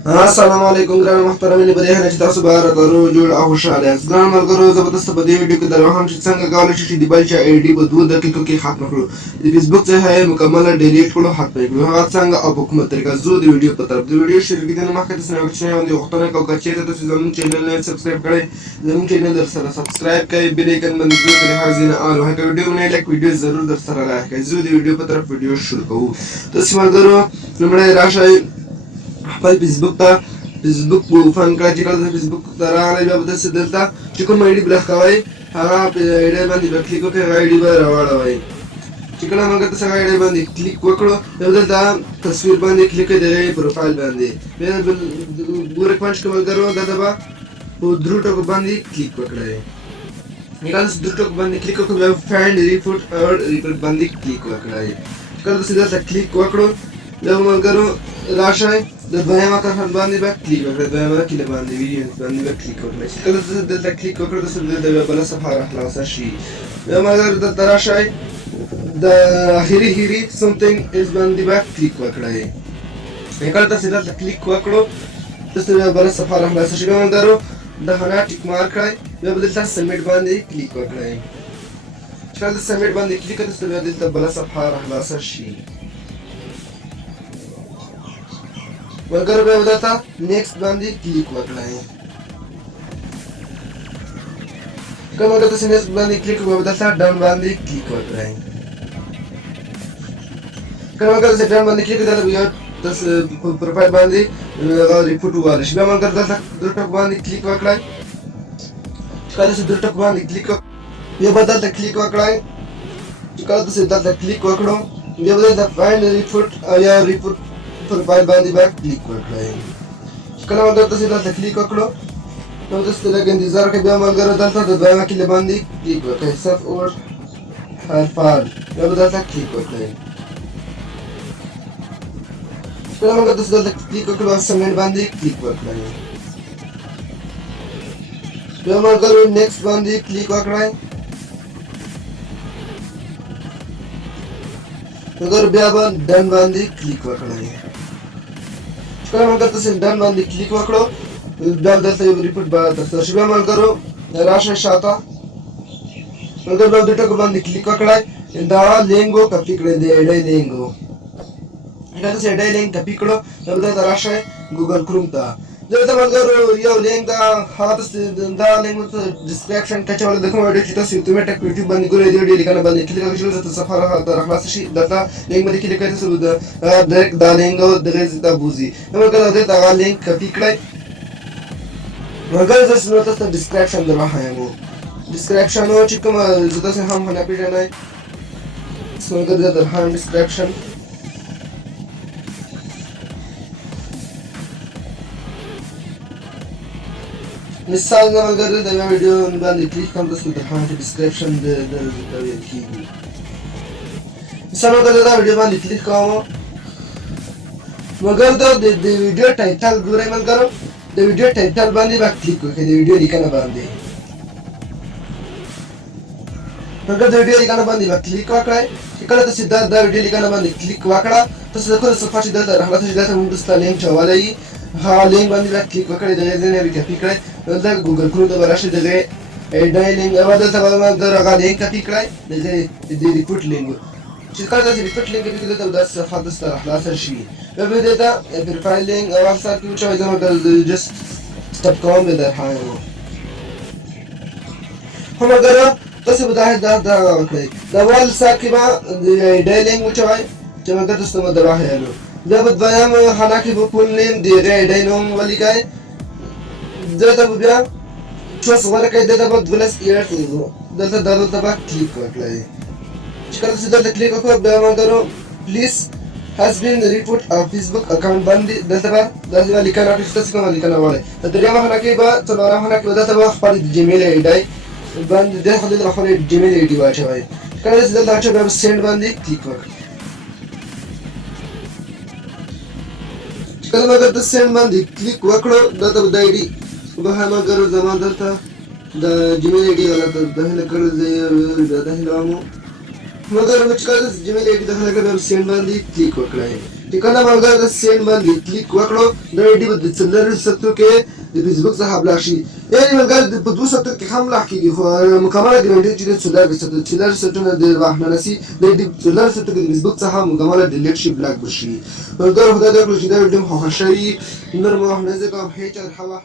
السلام علیکم ګران محترمینې په دې هیله چې تاسو به راته جوړ او خوشحاله یاست. ګران ملګرو، زه به تاسو ته په دې ویډیو کې درواغم چې څنګه کولی شئ چې د بل چا آی ډي په 2 دقیقو کې ختم کړو. د فیسبوک څخه یې مکمله ډیلیټ کړو، ختم یې کړو. هغه څنګه او په کومه طریقه زه د ویډیو په طرف د ویډیو شروع کېدو مخکې تاسو نه یو کوچنی غوندې غوښتنه کوم که چېرته تاسو زموږ چینل نه سبسکرایب کړئ، زموږ چینل درسره سبسکرایب کړئ، بیل ایکن باندې کلیک کړئ، هغه ځینې آل وهئ. که ویډیو نه لایک ویډیو ضرور درسره لایک کړئ. زه د ویډیو په طرف ویډیو شروع کوو. تاسو ملګرو لومړی راشئ خپل فیسبوک ته، فیسبوک اوپن کړئ. چې کله د فیسبوک ته راغلی بیا به تاسو دلته چې کوم آی ډي بلاک کوئ هغه آی ډي باندې به کلیک وکړئ، هغه آی ډي به راواړوئ. چې کله موږ تاسو هغه آی ډي باندې کلیک وکړو بیا دلته تصویر باندې کلیک کړئ، د هغې پروفایل باندې بیا ورکمنډ چې ملګرو دلته به په درو ټکو باندې کلیک وکړئ. چې کله تاسو درو ټکو باندې کلیک وکړو بیا فایند ریپورټ او ریپورټ باندې کلیک وکړئ. چې کله تاسو دلته کلیک وکړو بیا ملګرو راشئ د دویمه کرښه باندې به کلیک وکړئ، دویمه کلیک باندې ویډیو باندې به کلیک وکړئ. چې کله تاسو دلته کلیک وکړئ تاسو دلته بیا بله صفحه راخلاصه شي. بیا ملګرو دلته راشئ د اخري هیري سمثینګ ایز باندې به کلیک وکړئ. چې کله تاسو دلته کلیک وکړو تاسو بیا بله صفحه راخلاصه شي. بیا ملګرو دغه نه ټیک مارک کړئ، بیا به دلته سبمیټ باندې کلیک وکړئ. چې کله د سبمیټ باندې کلیک کړئ تاسو بیا دلته بله صفحه راخلاصه شي. ملګرو بیا دلته نیکسټ باندې کلیک وکړئ. کله چې تاسو نیکسټ باندې کلیک وکړئ دلته ډن باندې کلیک وکړئ. کله چې تاسو ډن باندې کلیک وکړئ بیا تاسو په پروفایل باندې هغه ریپورټ ووالی شي. بیا ملګرو دلته درې ټکو باندې کلیک وکړئ. کله چې درې ټکو باندې کلیک وکړئ بیا به دلته کلیک وکړئ. چې کله تاسو دلته کلیک وکړو بیا به دلته فایند ریپورټ یا ریپورټ پروفایل باندې به کلیک وکړئ. چې کله ملګرو تاسو دلته کلیک وکړو نو تاسو ته لږ انتظار وکړئ. بیا ملګرو دلته د دویمه کلیک باندې کلیک وکړئ، صف اور هر فال بیا به دلته کلیک وکړئ. چې کله ملګرو تاسو دلته کلیک وکړو سبمیټ باندې کلیک وکړئ. بیا ملګرو نیکسټ باندې کلیک وکړئ. ملګرو بیا به ډن باندې کلیک وکړئ. کله ملګرو تاسو ډن باندې کلیک وکړو بیا دلته یو ریپورټ به درته شي. بیا ملګرو راشئ شاته، ملګرو بیا دې ټکو باندې کلیک وکړئ، دا لینګو کپي کړئ، د آی ډي لینګو. کله تاسو آی ډي لینګ کپي کړو بیا دلته راشئ ګوګل کروم ته. دلته ملګرو یو لینک ده، هغه تاسو دا لینک ته ډسکرپشن کې اچولی. د کوم ویډیو چې تاسو اتومېټک په یوټیوب باندې ګورئ د ویډیو لیکنه باندې کلیک وکړئ چې دلته صفحه راخلاصه شي. دلته لینک باندې کلیک کړئ تاسو ډایرکټ دا لینک دغې ځای ته بوځي. ملګرو دلته هغه لینک کپي کړئ. ملګرو زه تاسو ته ډسکرپشن در وښیم. ډسکرپشن چې کومه زه تاسو هم نه پېژنئ ملګرو زه در وښیم ډسکرپشن. مثال زه ملګرو د یوه ویډیو باندې کلیک کوم تاسو در وښیم چې ډسکرپشن د ویل کېږي. مثال ملګرو دا ویډیو باندې کلیک کوم. ملګرو د ویډیو ټایټل ګورئ. ملګرو د ویډیو ټایټل باندې به کلیک وکړئ، د ویډیو لیکنه باندې. ملګرو د ویډیو لیکنه باندې به کلیک وکړئ. چې کله تاسو دا ویډیو لیکنه باندې کلیک وکړه تاسو د کومه صفحه چې دلته راخلاصه شي دلته موږ تاسو ته لینک چولی وي، هغه لینک باندې به کلیک وکړئ، د هغې ځای نه به کپي کړئ. دلته ګوګل کروم ته به راشئ، د هغې آی ډي لینک به دلته به ملګرو هغه لینک کپي کړئ، د ریپورټ لینک. چې کله تاسو ریپورټ لینک کپي کړئ دلته به داسې صفحه تاسو ته راخلاصه شي. بیا به دلته پروفایل لینک اول سر کې وچوئ. زه ملګرو جست سټپ کوم به در وښیم. خو ملګرو تاسو به دا وکړئ، د اول سر کې به د آی ډي لینک وچوئ چې ملګرو تاسو ته به در وښیلو. بیا به دویم خانه کې به فول نیم د هغې آی ډي نوم ولیکئ. دلته به بیا چوس غوره کړئ، دلته به 12 دلته به کلیک وکړئ. چې کله تاسو دلته کلیک وکړئ بیا ملګرو پلیز has been report of Facebook account باندې دلته به داسې به لیکنه وکړئ چې تاسو کومه لیکنه غواړئ. د درېیمه خانه کې به څلورمه خانه کې به دلته به خپل جیمیل آی ډي باندې دلته به خپل جیمیل آی ډي واچوئ. کله چې دلته واچوئ بیا به سینډ باندې کلیک وکړئ. چې کله ملګرو د سینډ باندې کلیک وکړو دلته به د آی ډي به ملګرو زما دلته د جیمیل آی ډي والا داخله کړل، زه یې داخلوم. ملګرو چې کله تاسو جیمیل آی ډي داخله کړئ بیا به سینډ باندې کلیک وکړئ. چې کله ملګرو د سیند باندې کلیک وکړو دا ویډیو به د څلورو سطحو کې د فیسبوک څخه بلاک شي. یعنې ملګرو په 2 سطحو کې هم بلاک کېږي خو مکمله ګارانټي چې د څلورو سطحونه د واهمه نسي د څلورو سطحو کې د فیسبوک څخه مکمله ډیلیټ شي بلاک بشي. ملګرو خدای دې وکړي چې دا ویډیو مو خوښه شوي نور مو هم نه زه کوم هیچ هوا